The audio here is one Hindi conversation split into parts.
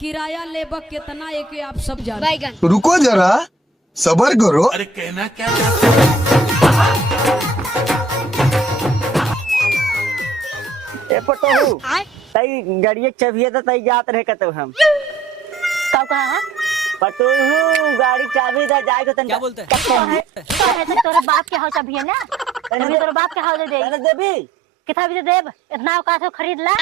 किराया लेबा कितना एक आप सब जान। रुको जरा सबर करो। अरे कहना क्या चाहते हो? ए पटो तई गाड़ी चाबी तो तई जात रहे कतो हम कब कहा है पटो गाड़ी चाबी दा जाए तन क्या बोलते है तोरे बाप के हाउ चाबी है ना तभी तोरे बाप के हाउ दे अरे देबी कितना भी देब इतना औकात हो खरीद ला।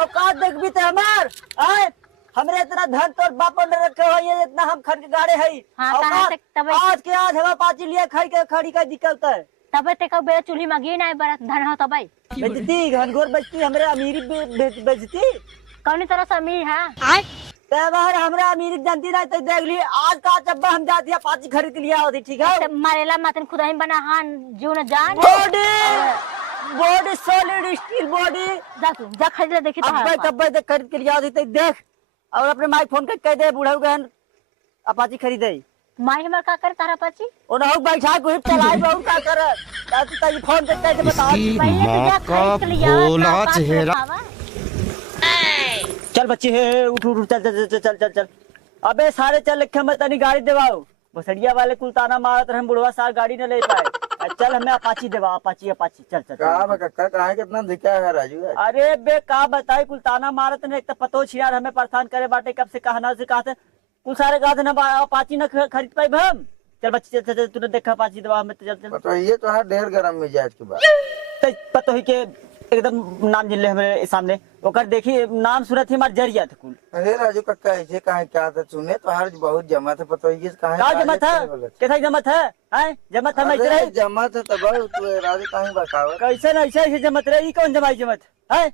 औकात देख भी ते हमार आए हमरे इतना धन तोर बाप ने रखे हो ये इतना हम खर्च गाड़े है हाँ, कहाँ से तब आज के आज हम पाची लिए खाई के खड़ी का दिक्कत है तब ते कब बे चूल्ही में गी ना बड़ा धन हो तब बेचती घनघोर बेचती हमरे अमीरी बेचती कौन तरह से अमीर है तेवर हमरा अमीरी जानती नहीं तो देख ली आज का जब हम जाती है पाची खरीद लिया होती ठीक है मारेला मातन खुदा ही बना हान जो न जान बॉडी सॉलिड स्टील बॉडी जा खरीद ले देखी तो अब खरीद के लिया होती तो देख और अपने माइक फोन कर कह दे बूढ़ा गहन अपाची खरीदे माई हमर का कर तारा पाची ओ ना बैठा को चलाए बहुत का कर ताकि ताकि फोन कर कह दे बता मां का भोला चेहरा। चल बच्चे हे उठ उठ चल चल चल चल चल चल अबे सारे चल लिखे मैं तनी गाड़ी देवाओ बसड़िया वाले कुलताना मारत रहे बुढ़वा सार गाड़ी न ले पाए चल हमें अपाची देवा अपाची अपाची चल चल का कक्का काहे कितना दिखा है राजू। अरे बे का बताई कुलताना मारत ने एक तो पतो छियार हमें परेशान करे बाटे कब से कहना से कहा थे कुल सारे कहा थे ना अपाची न खरीद पाए हम चल बच्चे चल चल तूने देखा अपाची देवा हमें चल चल तो ये तो है ढेर गरम मिजाज के बाद पतो ही के एकदम नाम जिले हमारे सामने ओकर देखी नाम सूरत ही हमार जरिया था कुल। अरे राजू कक्का ऐसे कहे क्या था सुने तो हर बहुत जमा था पता है कहे का जमा था कैसा जमा था हैं जमा था मैं इधर जमा था तब तू राजू कहीं बकावत कैसे न ऐसे जमत रहे ई कौन जमाई जमत है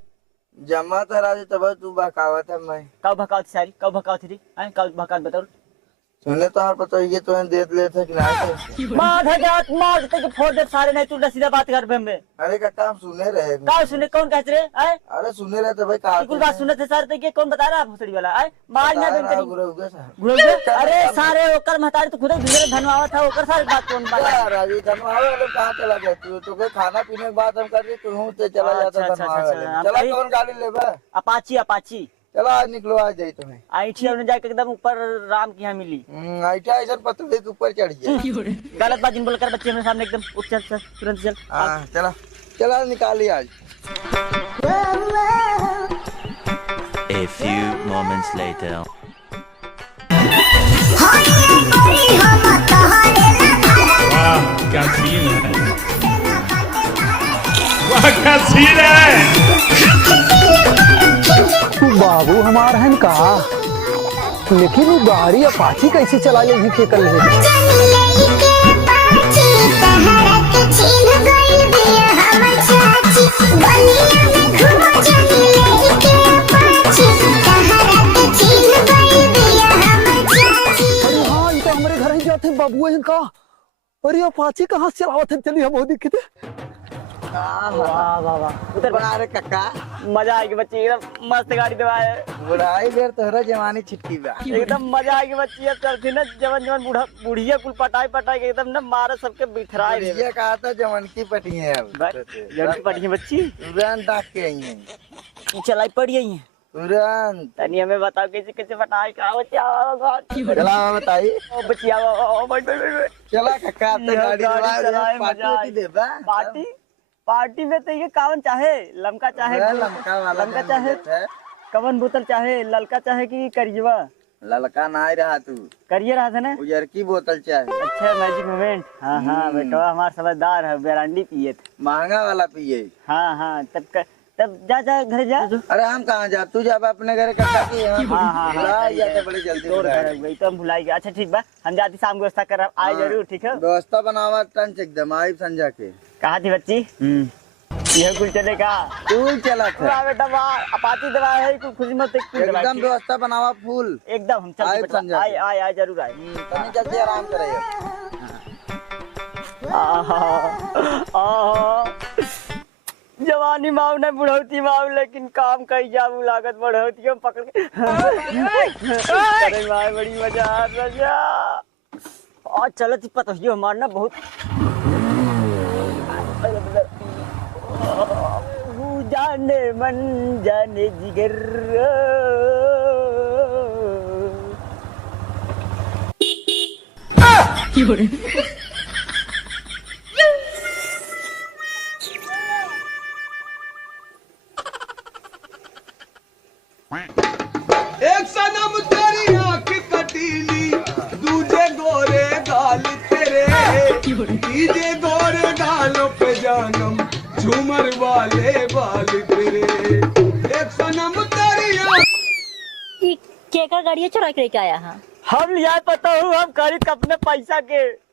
जमा था राजू तब तू बकावत है मैं का भकावत सारी का भकावत थी हैं का भकावत बताओ सुने तो हर पता ये तो दे लेते कि नहीं मार हजात मार ते फोड़ दे सारे नहीं तू सीधा बात कर में अरे कक्का हम सुने रहे का सुने कौन कह रहे हैं अरे सुने रहे तो भाई का कुल बात सुने थे सारे ते के कौन बता रहा भोसड़ी वाला है मार ना दिन गुरु अरे सारे ओकर महतारी तो खुद दूसरे धनवावा था ओकर सारी बात कौन बता राजू धनवावे वाले कहां चला गया तू तो खाना पीने के बाद हम कर रही तू तो चला जाता धनवावे चला कौन गाड़ी लेबा अपाची अपाची चलो आज निकलो आज जाई तुम्हें आईठी हमने जाके एकदम ऊपर राम की यहाँ मिली आईठा ऐसा पत्थर के ऊपर चढ़ गया गलत बात बोलकर बच्चे मेरे सामने एकदम उठ चल चल तुरंत चल हां चला चला निकाली आज। A few moments later. क्या सीन है वाह क्या सीन है बाबू हमारा है का लेकिन वो गाड़ी अपाची कैसे चला ले भी फेंकल हमारे घर ही जाते बाबू है का अरे अपाची कहाँ से चलावत है चलिए हम दिखे वाह वाह वाह उधर बना रे कक्का मजा आएगी बच्ची एकदम मस्त गाड़ी दवाए बुढ़ाई बेर तोहरा जवानी छिटकी बा एकदम मजा आएगी बच्ची अब चलती ना जवन जवन बूढ़ा बुढ़िया कुल पटाई पटाई के एकदम ना मारे सबके बिखराए रे ये कहा था जवन की पटी है अब जवन पटी है बच्ची तुरंत डाक के आई है चलाई पड़ी है तुरंत तनी हमें बताओ कैसे कैसे पटाई का हो चला बताई ओ बच्ची आओ बैठ बैठ बैठ चला कक्का तो गाड़ी चलाए पार्टी दे बा पार्टी पार्टी में तो ये कावन चाहे लमका चाहे लमका चाहे कवन बोतल चाहे ललका चाहे कि करियवा ललका ना ही रहा तू करिए रहा था ना उजर की बोतल चाहे अच्छा मैजिक मोमेंट हाँ हाँ बेटा हमारा समझदार है ब्रांडी पिए थे महंगा वाला पिए हाँ हाँ तब जा घर जा अरे हम कहाँ जा तू जा अपने घर कक्का की हाँ जाते बड़ी जल्दी गई तो हम भुलाई गए अच्छा ठीक बा हम जाती शाम को व्यवस्था कर आए जरूर ठीक है व्यवस्था बनावा टंच एकदम आई संजा के कहा थी बच्ची यह कुल चलेगा तू चला था बेटा अपाची दवा है कुछ खुशी मत एकदम व्यवस्था बनावा फूल एकदम हम चल आए जरूर आए तनी जल्दी आराम करे जवानी माऊ न बुढ़ौती माऊ, लेकिन काम कई जाऊ लागत बढ़ौती हम पकड़ के अरे माँ बड़ी मजा आ रजा। और चलत पता ही हमार ना बहुत जाने मन जाने जिगर। एक सनम तेरी आंख कटीली, दूजे गोरे गाल तेरे, तीजे गोरे गालों पे जानम, झूमर वाले बाल तेरे। एक सनम तेरी आंख। केकर गाड़िया चुरा के लेके आया है? हम लिया पता हूँ, हम खरीद अपने पैसा के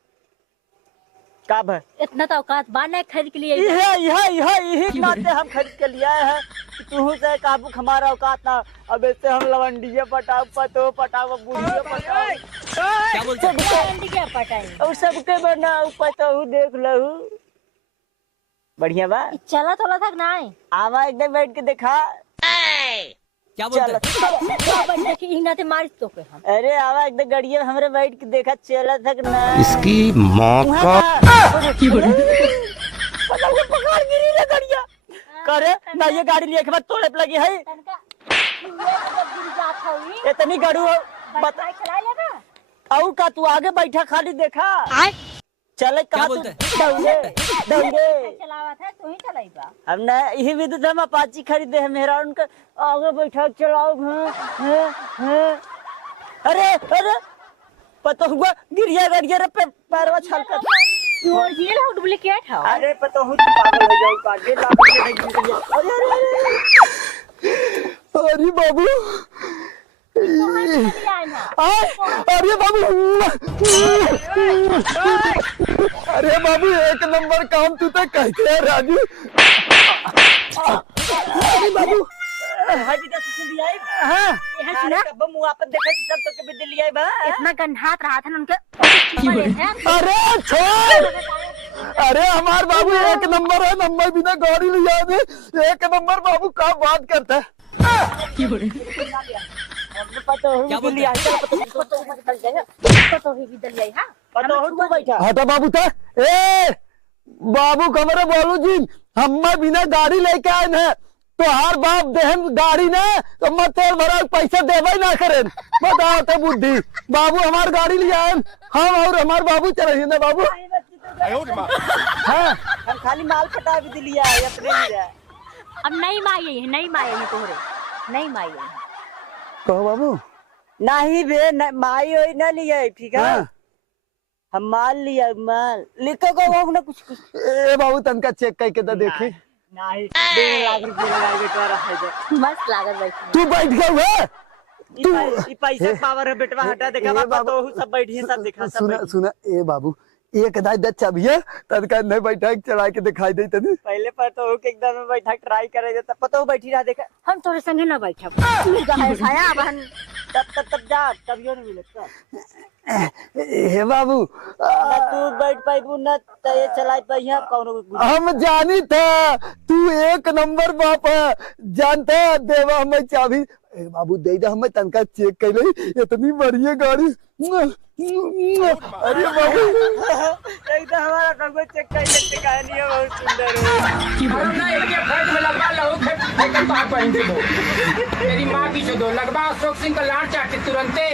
का भर इतना तो औकात बात नहीं खरीद के लिए। यही नाते हम खरीद के लिया है कि तू से काबू हमारा औकात ना। अब ऐसे हम लवंडिये पटाओ पतो पटाओ बुढ़िया पटाओ क्या बोलते हैं? क्या पटाई और सबके बनाओ पतो देख लहू बढ़िया बा। चला थोड़ा था नहीं आवा एकदम बैठ के देखा क्या बोलते हैं? देखी नाते मारिस तो के हम। अरे आवा एकदम गड़िया हमरे बैठ के देखा चला तक ना। इसकी माँ का पकड़ गिरी ना गड़िया करे ना। ये गाड़ी लिए के बाद तोड़े पे लगी है इतनी गड़ू बता चला लेगा और का तू आगे बैठा खाली देखा चले कहा बोलते दौड़े चलावा था तू ही चलाईबा। हम ना यही विद्युत हम अपाची खरीदे है मेरा उनका आगे बैठा चलाओ। अरे अरे पता हुआ गिरिया गड़िया रे पैरवा छलका तू ओरिजिनल हो डुप्लीकेट हो? अरे पता हूँ पागल हो जाऊ का डेढ़ लाख रुपए की गिरिया। अरे बाबू, अरे बाबू, अरे बाबू एक नंबर काम तू तो कहते है राजू। अरे बाबू हटी से लिया है। हां ये सुना कब मुंह आप देखा सब तो कभी दिल लिया है। इतना गंधात रहा था उनके। अरे छोड़, अरे हमार बाबू एक नंबर है, नंबर बिना गाड़ी ले जाने एक नंबर। बाबू का बात करता है? पता हो क्या बोलते लिया तो ही भी दलिया हां पता हो तू बैठा हटा बाबू था। ए बाबू कमरे बोलू जी, हम बिना गाड़ी लेके आए हैं तो हर बाप देहन गाड़ी ना तो मत तेल भरा पैसा देवे ना करे। बताओ तो बुद्धि बाबू हमार गाड़ी ले आए हम और हमार बाबू चले ना बाबू। हाँ हम खाली माल पटा भी दिलिया है अपने लिए। अब नहीं माई है, नहीं माई है तोहरे, नहीं माई है। कहो बाबू नहीं बे माई होई ना लिया ठीक है। हाँ। हम माल लिया माल लिखो को ना कुछ कुछ। ए बाबू तनका चेक करके तो देखी। नहीं 1.5 लाख रुपए लगाएंगे तो रहा है। मस्त लागत भाई। तू बैठ गया है ई पैसा पावर है बेटवा हटा देखा बाबा तो सब बैठिए सब देखा सब सुना सुना ए बाबू एक दाई दच चाबिए तनका नहीं बैठा चला के दिखाई दे तनी। पहले पर तो हुक एकदम में बैठा ट्राई करे जाता पता हो बैठी रहा देखा। हम तोरे संगे ना बैठब। साया बहन तब जा तब यो नहीं मिलता। हे बाबू तू बैठ पाइबू ना तो ये चलाई पाइया कौनो। हम जानी था तू एक नंबर बाप है, जानता देवा हमें चाबी। ए बाबू दे दे हमें तनका चेक कर ले इतनी बढ़िया गाड़ी। अरे बाबू एकदम हमारा कब चेक कर लेते कहानी है बहुत सुंदर है। तेरी माँ की दो लगभग अशोक सिंह का लाड़ चाटे तुरंते।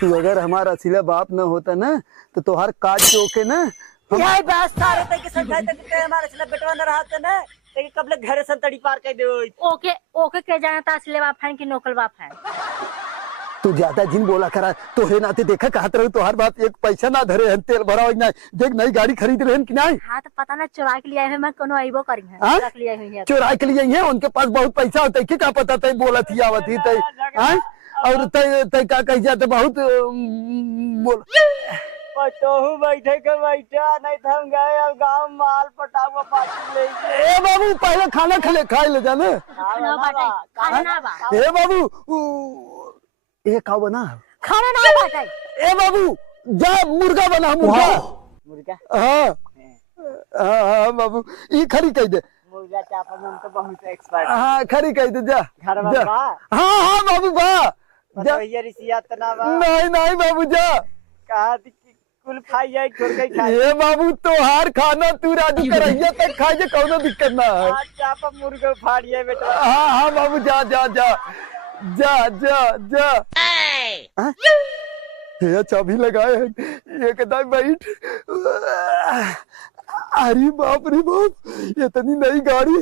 तू अगर हमारा असली बाप न होता ना तो तोहार काट चौके ना यही बात सारे तक के समझाई तक ते हमारा असली बेटवा न रहा था ना लेकिन कब लग घर से तड़ी पार कर दे। ओके ओके के जाना था असली बाप है कि नोकल बाप है? तू ज्यादा जिन बोला करा तोहरे नाते देखा कहा तरह तोहार बाप एक पैसा ना धरे हैं तेल भरा ना देख नई गाड़ी खरीद रहे हैं कि नहीं। हाँ तो पता ना चुरा के लिए मैं कोनो आइबो करी है हाँ? चुरा के लिए हुई है चुरा के लिए है उनके पास बहुत पैसा होता है क्या पता तय बोला थी आवत ही तय हाँ? और तय तय का कह जाते बहुत बोल पतोहू बैठे के बैठा नहीं था हम गए अब गांव माल पटावा पार्टी ले गए। ए बाबू पहले खाना खले खाए ले जाने। खाना बाटे खाना बा ए बाबू ए का बना खाना ना बाटे। ए बाबू जा मुर्गा बना मुर्गा। मुर्गा हाँ हाँ बाबू ई खरी कह दे मुर्गा चापा में हम तो बहुत एक्सपर्ट हाँ खरी कह दे जा घर में जा। बा हाँ हाँ बाबू बा जा भैया रिसिया तना बा नहीं नहीं बाबू जा कहा थी कि कुल खाई जाए छोड़ के खाई ये बाबू तोहार खाना तू राजू करैया तक खाए जे कौनो दिक्कत ना है आज चापा मुर्गा फाड़िए बेटा हाँ हाँ बाबू जा जा जा जा जा जा हाँ? ये चाबी लगाए हैं एक दाई बैठ अरे बाप रे बाप इतनी नई गाड़ी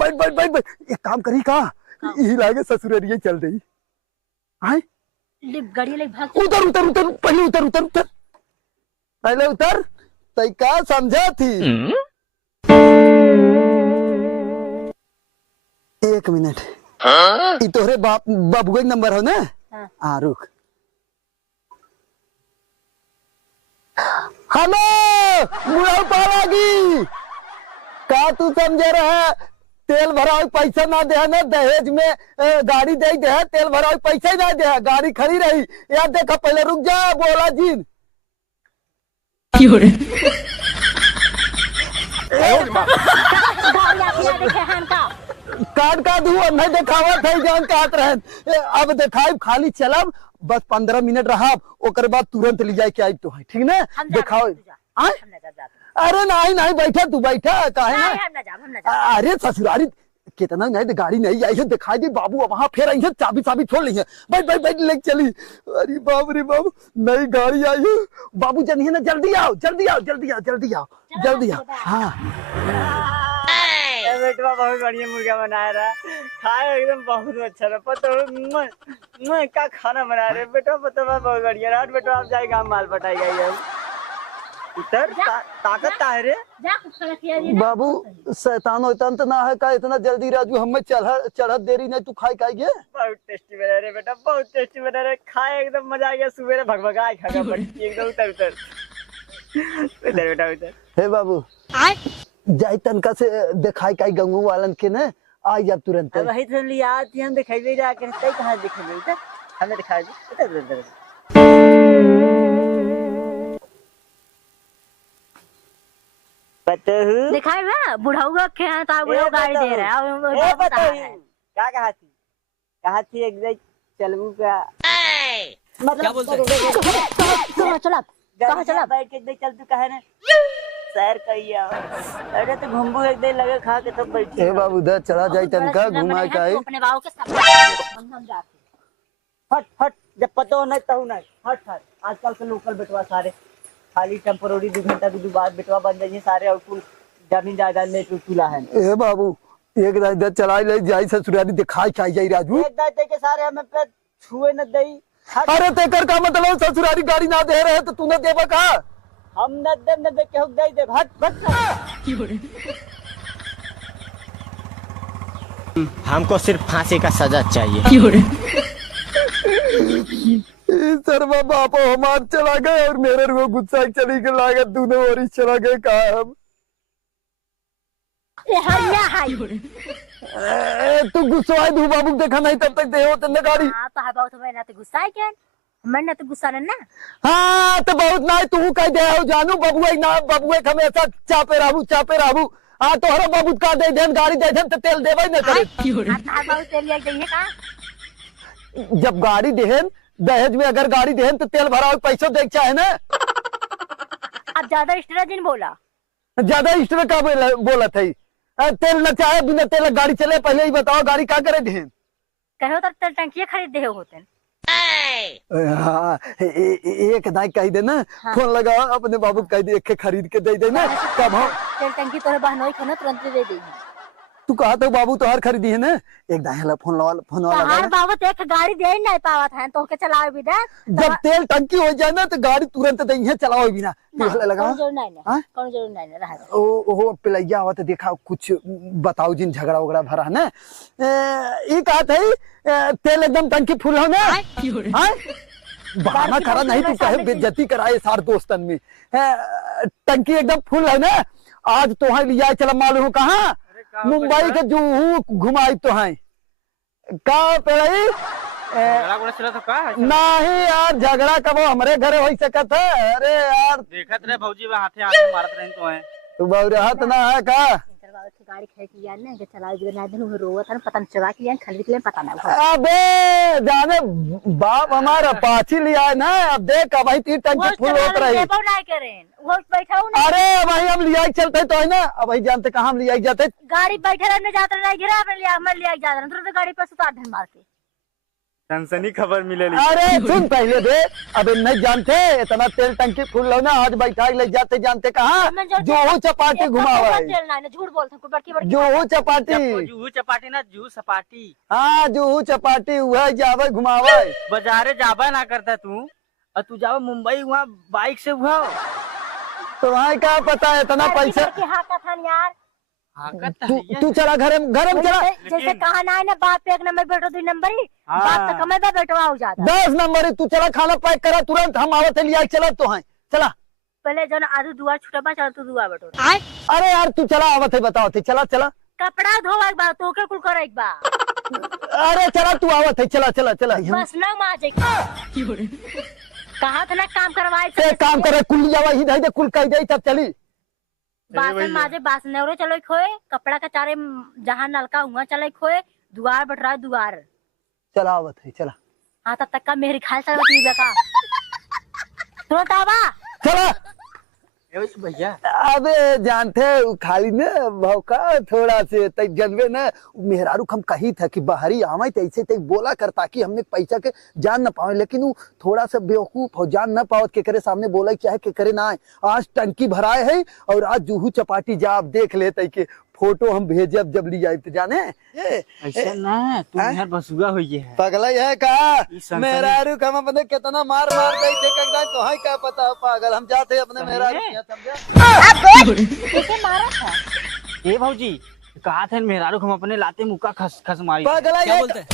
बैठ बैठ बैठ बैठ एक काम करी का यही लागे ससुररिये चल रही आए गाड़ी ले भाग उतर उतर उतर पहले उतर उतर उतर पहले उतर तई का समझा थी एक मिनट ई तोहरे बाबू का नंबर हो ना हाँ रुक हेलो बुढ़ाऊ पालागी का तू समझे रहा तेल भराओ पैसा ना दे ना दहेज में गाड़ी दे दे तेल भराओ पैसा ना दे गाड़ी खड़ी रही यार देखा पहले रुक जा बोला जीन काट का दू नहीं देखावा थे जान काट रहे अब देखाई खाली चलब बस 15 मिनट रहा ओकर बाद तुरंत ले जाए के आई तो है ठीक ना दिखाओ अरे नहीं नहीं बैठा तू बैठा काहे ना अरे ससुरारी कितना नहीं गाड़ी नहीं आई है दिखाई दी बाबू वहां फिर आई है चाबी चाबी छोड़ ली है बैठ बैठ बैठ ले चली अरे बाप रे बाप नई गाड़ी आई है बाबू जानिए ना जल्दी आओ जल्दी आओ जल्दी आओ जल्दी आओ जल्दी आओ हाँ बेटवा बहुत बढ़िया मुर्गा बना रहा खाए एकदम बहुत अच्छा रहा पता मैं क्या खाना बना रहे बेटा पता बहुत बढ़िया रहा बेटा आप जाएगा माल पटाएगा ये इधर ताकत है रे बाबू शैतान वैतान तो ना है का इतना जल्दी राजू हमें चढ़त देरी नहीं तू खाई खाई गे बहुत टेस्टी बना रहे बेटा बहुत टेस्टी बना रहे खाए एकदम मजा आ गया सुबह भगभगाए खागा पड़ी एकदम उतर उतर उधर बेटा उधर हे बाबू जाई तनका से दिखाई काई गंगू वालन के ना आ जा तुरंत अब वही तो लिया थी हम दिखाई दे रहा के तई कहां दिखाई दे हमें दिखाई दे उधर उधर पतहू दिखाई बा बुढ़ाऊगा के हैं तो बुढ़ाऊ गाड़ी दे रहा है ए पतहू क्या कहा थी एक दे चलबू का मतलब चलो चलो कहां चला बैठ के दे चल तू कहे ना सैर कहिया अरे तो घुमबू एक दे लगे खा के तब बैठी ए बाबू उधर चला जाई तनका घुमा के आई अपने बाबू के साथ हम जाते हट हट जब पता हो नहीं तहु नहीं हट हट आजकल के लोकल बेटवा सारे खाली टेम्पोररी 2 घंटा के बाद बेटवा बन जाइए सारे और कुल जमीन जायदाद में तुला है ए बाबू एक दाई चलाई ले जाई ससुरारी दिखाई खाई जाई राजू एक दाई के सारे हमें पे छुए न दई अरे तेकर का मतलब ससुरारी गाड़ी ना दे रहे तो तूने देबा का हम न दे के हुक दे हट हट हमको सिर्फ फांसी का सजा चाहिए सर्वा बापो हमार चला गए और मेरे को गुस्सा चली के लागत तूने और चला गए कहा हम तू गुस्सा दू बाबू देखा नहीं तब तक दे होते गाड़ी हां तो है बहुत मैं ना तो गुस्सा है क्या मैं ना तो गुस्सा ना हाँ तो बहुत ना तू कह दे जानू बबुआ ना बबुआ हमेशा चापे रहू हाँ तो हरो बाबू का दे देन गाड़ी दे देन तो तेल देवे न करे बहुत तेल ले जाइए का जब गाड़ी देहन दहेज में अगर गाड़ी देहन तो तेल भराओ पैसा देख चाहे ना अब ज्यादा एक्स्ट्रा दिन बोला ज्यादा एक्स्ट्रा का बोला था तेल न चाहे बिना तेल गाड़ी चले पहले ही बताओ गाड़ी का करे देहन कहो तो तेल टंकिया खरीद दे होते हाँ एक दाई कह दे ना फोन लगा अपने बाबू कह दे एक खरीद के दे देना कब हम तेल टंकी तोरे बहनोई खाना तुरंत दे देगी तू कहा तो बाबू तो हर खरीदी है ना एक दाई फोन लगा बाबू तो एक गाड़ी दे नहीं पावत है तो के चलाओ भी दे जब तेल टंकी हो जाए ना तो गाड़ी तुरंत दे है चलाओ भी ना लगा कौन जरूर नहीं रहा ओ पिलैया हुआ तो देखा कुछ बताओ जिन झगड़ा वगड़ा भरा ना ये कहा था तेल एकदम टंकी फुल हो ना बहाना करा नहीं तू कहे बेइज्जती कराए सार दोस्तन में टंकी एकदम फुल है ना आज तो है लिया चला मालूम कहाँ मुंबई के जूहू घुमाई तो है का पड़ाई नहीं यार झगड़ा कब हमारे घरे हो सकत है अरे यार देखत रहे भौजी हाथे हाथे मारत रहे तो है तू बहुरहत ना है का? गाड़ी खेच लिया ना कि चला ना दिन रोवत है पता चला कि यार खरीद के पता ना। अबे जाने बाप हमारा पाछी लिया है ना, अब देख अब 3 टंकी फुल होत रही। वो बैठा हूं ना। अरे भाई हम लिया चलते तो है ना, अब भाई जानते कहाँ हम लिया जाते। गाड़ी बैठे रहने जाते नहीं गिरा अपने लिया मैं लिया जा रहा तुरंत गाड़ी पर सुतार धन मार के। सनसनी खबर मिले। अरे सुन पहले दे, अबे नहीं जानते इतना तेल टंकी फुल लो ना, आज बैठा ले जाते जानते कहाँ जोहू चपाटी घुमावा है। झूठ बोलते हैं बड़की बड़की जोहू चपाटी। जूहू चपाटी ना जूहू सपाटी। हाँ जोहू चपाटी वह जावे घुमावा। बाजारे जाबा ना करता तू, और तू जावा मुंबई वहाँ बाइक से हुआ तो वहाँ क्या पता है इतना पैसा। हाँ कथा यार तू चला घर में चला। जैसे कहा ना है ना बाप पे 1 नंबर बैठो 2 नंबर ही बाप तो कमे बैठवा हो जाता 10 नंबर ही। तू चला खाना पैक करा तुरंत, हम आवत लिया चला तो है चला। पहले जो ना आधू दुआर छुटा बा चल तू दुआ बैठो। अरे यार तू चला आवत है बताओ थे चला चला। कपड़ा धोवा एक बार तो के कुल कर एक बार। अरे चला तू आवत है चला चला चला। बस ना माजे कहा था ना काम करवाए एक काम करे कुल जावा ही दे कुल कह दे तब चली। बासन माजे बासन नेवरे चलो खोए कपड़ा का चारे जहाँ नलका हुआ चलो खोए दुआर बैठ रहा दुआर। चला आवत है चला। हाँ तब तक का मेरी खाल चल बेका तुरंत आवा चला। भैया अबे जानते खाली न भौका थोड़ा से तय जनवे न मेहरारू हम कही था कि बाहरी आवे तो ऐसे तय बोला कर ताकि हमने पैसा के जान न पावे, लेकिन वो थोड़ा सा बेवकूफ हो जान न पावत के करे सामने बोला क्या है के करे ना। आज टंकी भराए है और आज जूहू चपाटी जा आप देख लेते के फोटो हम भेजब जब ली जाए तो जाने ऐसा ना तू यार बसुआ हुई है पगला है का मेहरारू हम अपने कितना मार मार गई थे कगदा तो है क्या पता पागल हम जाते अपने मेहरारू कैसे मारा था ए भौजी कहा थे मेहरारू हम अपने लाते मुक्का खस खस मारी। पगला क्या है बोलते हैं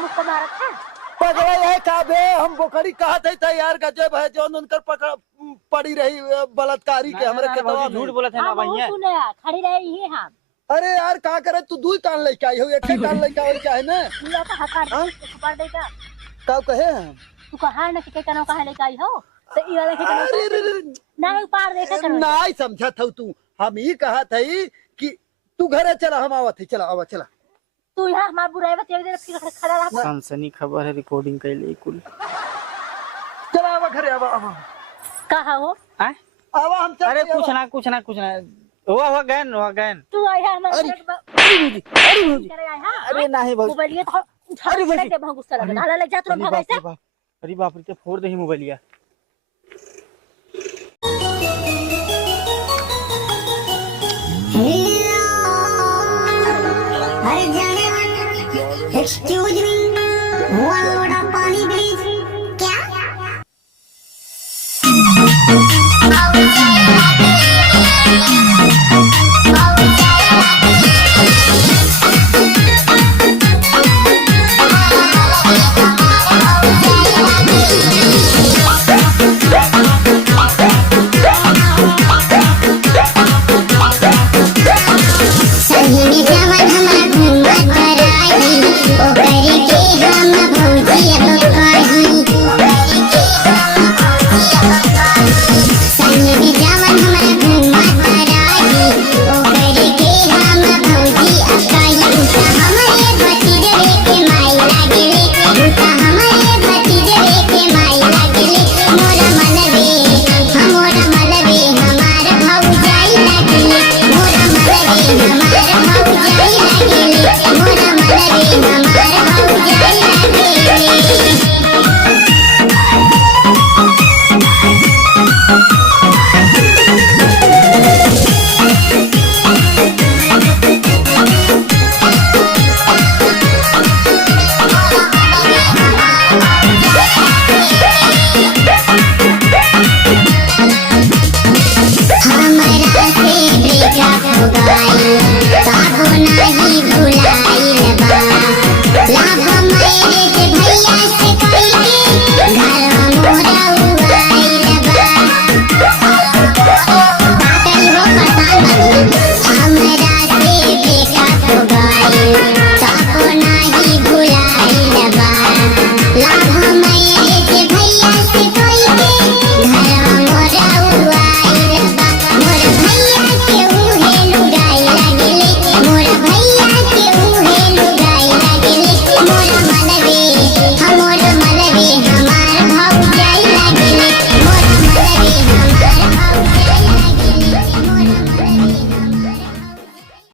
मुक्का मारा था। पगला है का बे हम बोखरी कहा थे तैयार गजब है जो उनकर पकड़ पड़ी रही बलात्कारी के हमरे के दवा झूठ बोला था ना हाँ भैया। सुने खड़ी रही ही हम। अरे यार का करे तू 2 कान लेके आई हो, एक कान लेके आई क्या है ना तू आता हकार खबर दे का का कहे हम तू कहा ना कि कनो कहा लेके आई हो तो ई वाला के ना ऊपर देखा करो नहीं समझा था तू। हम ही कहा था कि तू घरे चला हम आवत है चला आवा चला। तू यहाँ हमारा बुराई बत एक देर खड़ा रहा सनसनी खबर है रिकॉर्डिंग कर ले कुल। चला आवा घरे आवा आवा कहा हो आवा हम चल। अरे कुछ ना हुआ गैन तू आया हमारे अरे नहीं भाई मोबाइल तो उठा के बहुत गुस्सा लगा हाला लग जा तू भाग ऐसे। अरे बाप रे ते फोड़ दे मोबाइलिया। एक्सक्यूज मी वन लोटा पानी प्लीज। क्या